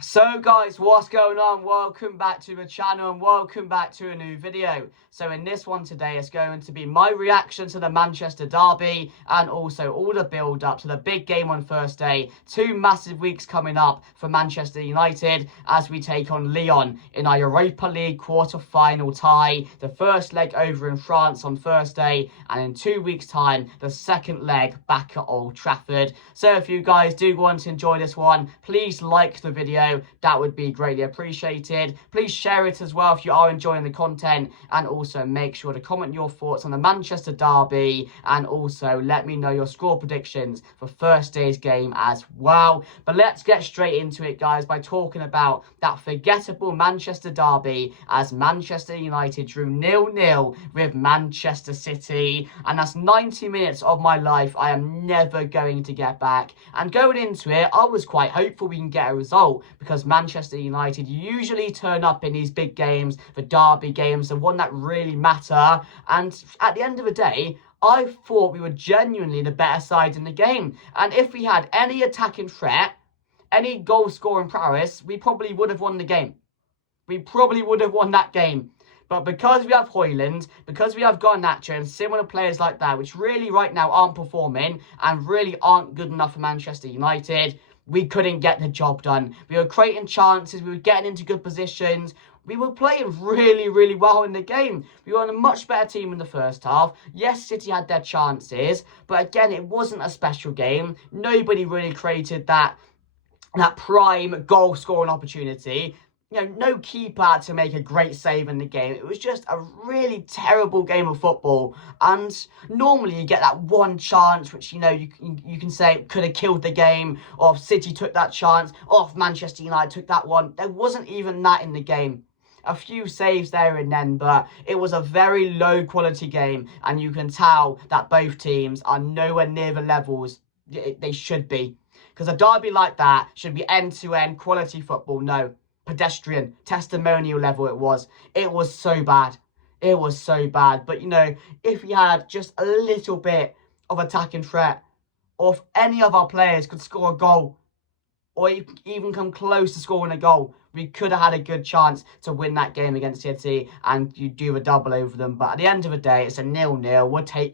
So guys, what's going on? Welcome back to the channel and welcome back to a new video. So in this one today, it's going to be my reaction to the Manchester derby and also all the build up to the big game on Thursday. Two massive weeks coming up for Manchester United as we take on Lyon in our Europa League quarter-final tie. The first leg over in France on Thursday, and in 2 weeks time, the second leg back at Old Trafford. So if you guys do want to enjoy this one, please like the video. That would be greatly appreciated. Please share it as well if you are enjoying the content, and also make sure to comment your thoughts on the Manchester derby, and also let me know your score predictions for Thursday's game as well. But let's get straight into it, guys, by talking about that forgettable Manchester derby as Manchester United drew 0-0 with Manchester City, and that's 90 minutes of my life I am never going to get back. And going into it, I was quite hopeful we can get a result, because Manchester United usually turn up in these big games, the derby games, the one that really matter. And at the end of the day, I thought we were genuinely the better side in the game. And if we had any attacking threat, any goal-scoring prowess, we probably would have won the game. We probably would have won that game. But because we have Højlund, because we have Garnacho and similar players like that, which really right now aren't performing and really aren't good enough for Manchester United, we couldn't get the job done. We were creating chances, we were getting into good positions, we were playing really, really well in the game. We were on a much better team in the first half. Yes, City had their chances, but again, it wasn't a special game. Nobody really created that prime goal-scoring opportunity. You know, no keeper to make a great save in the game. It was just a really terrible game of football. And normally you get that one chance, which, you know, you can say could have killed the game, or if City took that chance, or if Manchester United took that one. There wasn't even that in the game. A few saves there and then, but it was a very low quality game, and you can tell that both teams are nowhere near the levels they should be. Because a derby like that should be end-to-end quality football. No. Pedestrian, testimonial level it was. It was so bad. It was so bad. But, you know, if we had just a little bit of attacking threat, or if any of our players could score a goal, or even come close to scoring a goal, we could have had a good chance to win that game against City, and you do a double over them. But at the end of the day, it's a 0-0.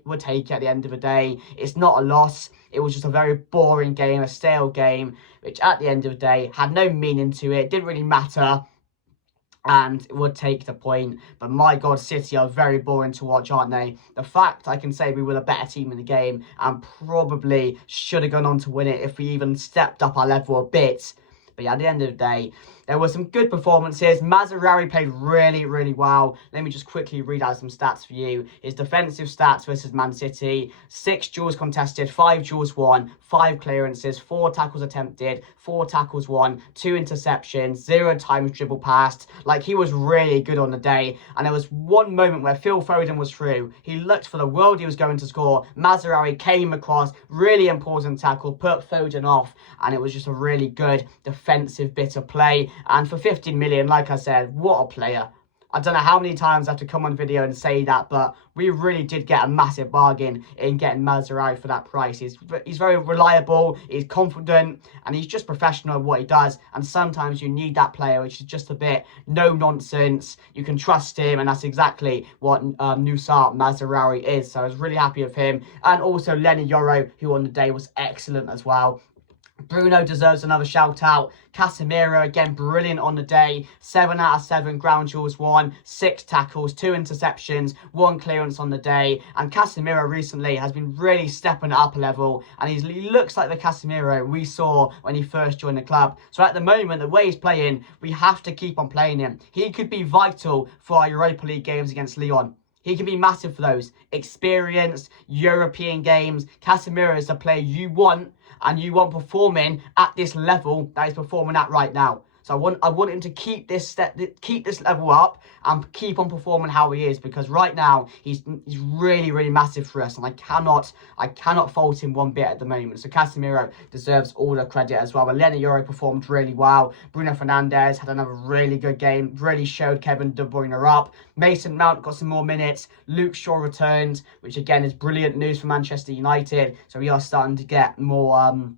We'll take it at the end of the day. It's not a loss. It was just a very boring game, a stale game, which at the end of the day had no meaning to it. Didn't really matter, and would take the point. But my God, City are very boring to watch, aren't they? The fact I can say we were the better team in the game and probably should have gone on to win it if we even stepped up our level a bit. But yeah, at the end of the day, there were some good performances. Mazraoui played really, really well. Let me just quickly read out some stats for you. His defensive stats versus Man City: 6 duels contested, 5 duels won, 5 clearances, 4 tackles attempted, 4 tackles won, 2 interceptions, 0 times dribble passed. Like, he was really good on the day. And there was one moment where Phil Foden was through. He looked for the world he was going to score. Mazraoui came across, really important tackle, put Foden off, and it was just a really good defensive bit of play. And for 15 million, like I said, what a player. I don't know how many times I have to come on video and say that, but we really did get a massive bargain in getting Mazraoui for that price. He's very reliable, he's confident, and he's just professional at what he does. And sometimes you need that player which is just a bit no-nonsense. You can trust him, and that's exactly what Nusar Mazraoui is. So I was really happy with him. And also Lenny Yoro, who on the day was excellent as well. Bruno deserves another shout out. Casemiro, again, brilliant on the day. 7 out of 7 ground duels won, 6 tackles, 2 interceptions, 1 clearance on the day. And Casemiro recently has been really stepping it up a level, and he looks like the Casemiro we saw when he first joined the club. So at the moment, the way he's playing, we have to keep on playing him. He could be vital for our Europa League games against Lyon. He can be massive for those. Experienced European games. Casemiro is the player you want, and you want performing at this level that he's performing at right now. So I want him to keep this level up and keep on performing how he is, because right now he's really, really massive for us, and I cannot fault him one bit at the moment. So Casemiro deserves all the credit as well. But Lenny Yoro performed really well. Bruno Fernandes had another really good game, really showed Kevin De Bruyne up. Mason Mount got some more minutes. Luke Shaw returned, which again is brilliant news for Manchester United. So we are starting to get more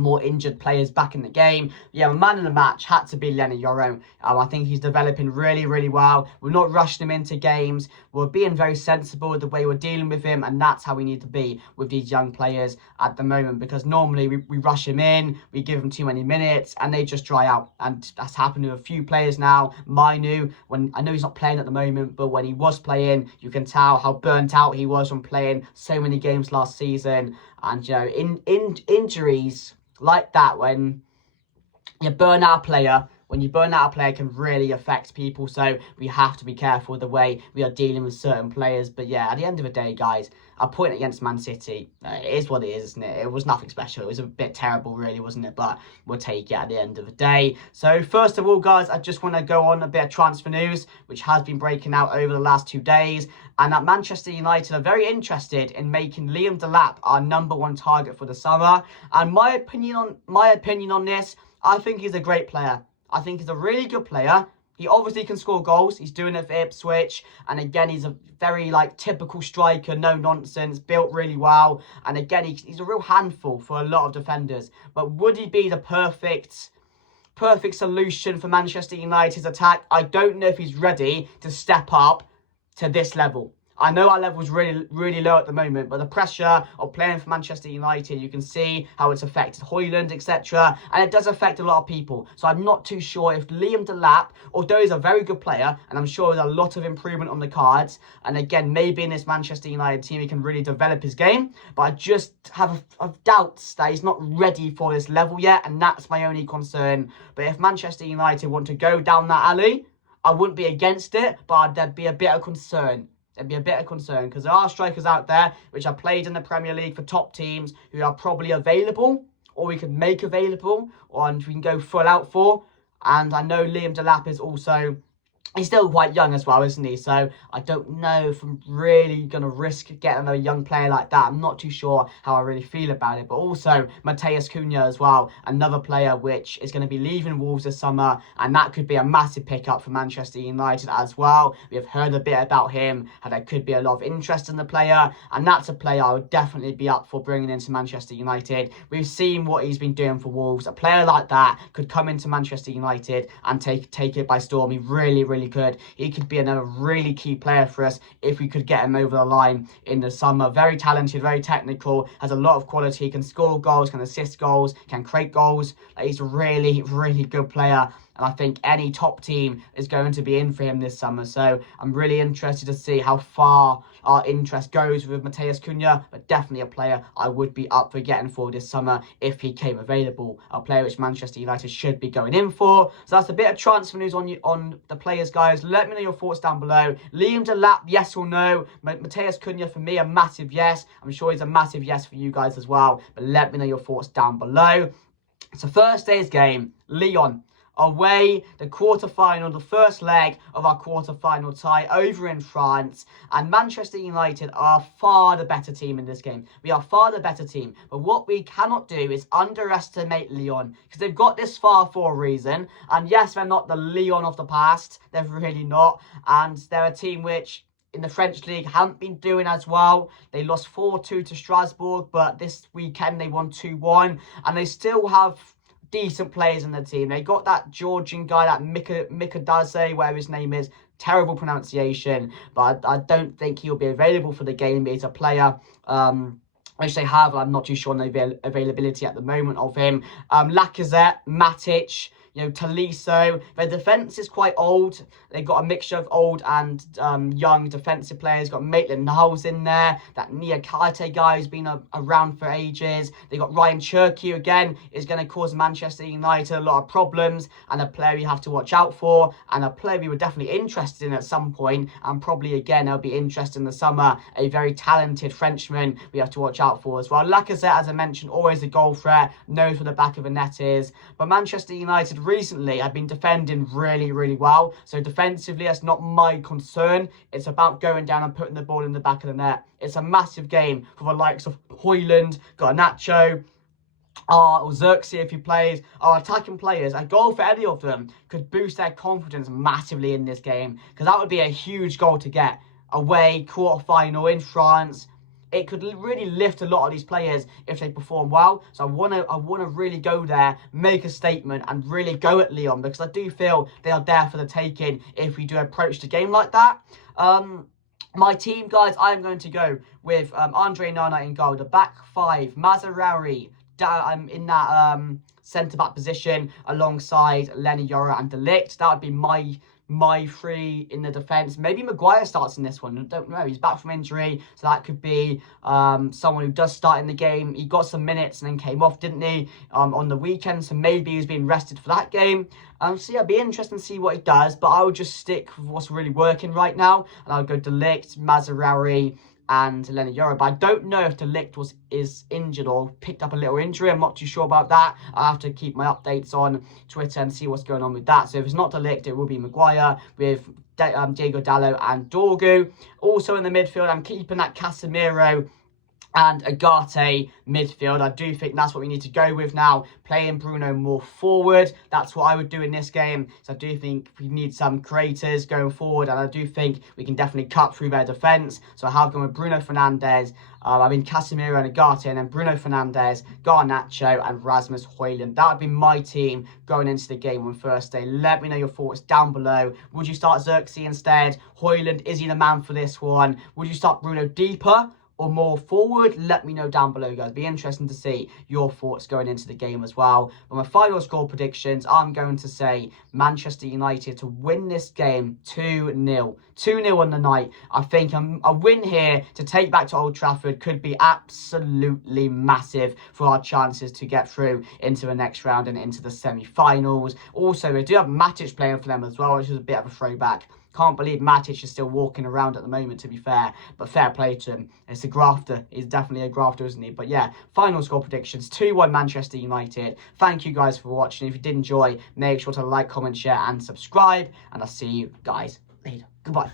more injured players back in the game. Yeah, man of the match had to be Lyon. I think he's developing really, really well. We're not rushing him into games. We're being very sensible with the way we're dealing with him, and that's how we need to be with these young players at the moment, because normally we rush him in, we give him too many minutes, and they just dry out. And that's happened to a few players now. Minu, when I know he's not playing at the moment, but when he was playing, you can tell how burnt out he was from playing so many games last season. And, you know, injuries like that, when you burn out a player, can really affect people. So we have to be careful with the way we are dealing with certain players. But yeah, at the end of the day, guys, our point against Man City, it is what it is, isn't it? It was nothing special. It was a bit terrible, really, wasn't it? But we'll take it at the end of the day. So first of all, guys, I just want to go on a bit of transfer news, which has been breaking out over the last 2 days. And that Manchester United are very interested in making Liam Delap our #1 target for the summer. And my opinion on this, I think he's a great player. I think he's a really good player. He obviously can score goals. He's doing it for Ipswich. And again, he's a very typical striker, no nonsense, built really well. And again, he's a real handful for a lot of defenders. But would he be the perfect solution for Manchester United's attack? I don't know if he's ready to step up to this level. I know our level is really, really low at the moment, but the pressure of playing for Manchester United, you can see how it's affected Højlund, etc. And it does affect a lot of people. So I'm not too sure if Liam Delap, although he's a very good player, and I'm sure there's a lot of improvement on the cards, and again, maybe in this Manchester United team, he can really develop his game, but I just have doubts that he's not ready for this level yet, and that's my only concern. But if Manchester United want to go down that alley, I wouldn't be against it, but there'd be a bit of concern. Because there are strikers out there which have played in the Premier League for top teams who are probably available, or we could make available, or we can go full out for. And I know Liam Delap is also, he's still quite young as well, isn't he? So I don't know if I'm really going to risk getting a young player like that. I'm not too sure how I really feel about it. But also Matheus Cunha as well, another player which is going to be leaving Wolves this summer. And that could be a massive pickup for Manchester United as well. We have heard a bit about him, and there could be a lot of interest in the player. And that's a player I would definitely be up for bringing into Manchester United. We've seen what he's been doing for Wolves. A player like that could come into Manchester United and take it by storm. He really good. He could be another really key player for us if we could get him over the line in the summer. Very talented, very technical, has a lot of quality, can score goals, can assist goals, can create goals. He's a really good player. And I think any top team is going to be in for him this summer. So I'm really interested to see how far our interest goes with Matheus Cunha. But definitely a player I would be up for getting for this summer if he came available. A player which Manchester United should be going in for. So that's a bit of transfer news on the players, guys. Let me know your thoughts down below. Liam Delap, yes or no? Matheus Cunha, for me, a massive yes. I'm sure he's a massive yes for you guys as well. But let me know your thoughts down below. So first day's game, Lyon. Away, the quarter-final, the first leg of our quarter-final tie over in France. And Manchester United are far the better team in this game. We are far the better team. But what we cannot do is underestimate Lyon, because they've got this far for a reason. And yes, they're not the Lyon of the past. They're really not. And they're a team which, in the French league, haven't been doing as well. They lost 4-2 to Strasbourg, but this weekend they won 2-1. And they still have decent players in the team. They got that Georgian guy, that Mikadaze, whatever his name is. Terrible pronunciation, but I don't think he'll be available for the game. He's a player which they have. I'm not too sure on the availability at the moment of him. Lacazette, Matic, Tolisso. Their defence is quite old. They've got a mixture of old and young defensive players. Got Maitland-Niles in there. That Niakate guy who's been around for ages. They got Ryan Cherki again. Is going to cause Manchester United a lot of problems. And a player we have to watch out for. And a player we were definitely interested in at some point. And probably again, there'll be interest in the summer. A very talented Frenchman we have to watch out for as well. Lacazette, as I mentioned, always a goal threat. Knows where the back of the net is. But Manchester United recently have been defending really well. So defensively, that's not my concern. It's about going down and putting the ball in the back of the net. It's a massive game for the likes of Højlund, Garnacho, or Xerxes if he plays, our attacking players. A goal for any of them could boost their confidence massively in this game, because that would be a huge goal to get. Away, quarter-final in France. it could really lift a lot of these players if they perform well. So I want to really go there, make a statement, and really go at Lyon, because I do feel they are there for the taking if we do approach the game like that. My team, guys, I'm going to go with Andre Nana in goal, the back five, Mazraoui in that centre-back position alongside Leny Yoro and De Ligt. That would be my three in the defence. Maybe Maguire starts in this one. I don't know. He's back from injury, so that could be someone who does start in the game. He got some minutes and then came off, didn't he, on the weekend? So maybe he's being rested for that game. So yeah, it'd be interesting to see what he does, but I would just stick with what's really working right now, and I would go De Ligt, Mazraoui, and Leny Yoro. But I don't know if De Ligt is injured or picked up a little injury. I'm not too sure about that. I have to keep my updates on Twitter and see what's going on with that. So if it's not De Ligt, it will be Maguire with Diego Dalot and Dorgu. Also in the midfield, I'm keeping that Casemiro and Agate midfield. I do think that's what we need to go with now, playing Bruno more forward. That's what I would do in this game. So I do think we need some creators going forward, and I do think we can definitely cut through their defence. So I have gone with Bruno Fernandes, Casemiro and Agate, and then Bruno Fernandes, Garnacho and Rasmus Højlund. That would be my team going into the game on Thursday. Let me know your thoughts down below. Would you start Xerxes instead? Højlund, is he the man for this one? Would you start Bruno deeper or more forward? Let me know down below, guys. Be interesting to see your thoughts going into the game as well. But my final score predictions, I'm going to say Manchester United to win this game 2-0. 2-0 on the night. I think a win here to take back to Old Trafford could be absolutely massive for our chances to get through into the next round and into the semi-finals. Also, we do have Matic playing for them as well, which is a bit of a throwback. Can't believe Matic is still walking around at the moment, to be fair. But fair play to him. It's a grafter. He's definitely a grafter, isn't he? But yeah, final score predictions, 2-1 Manchester United. Thank you guys for watching. If you did enjoy, make sure to like, comment, share, and subscribe. And I'll see you guys later. Goodbye.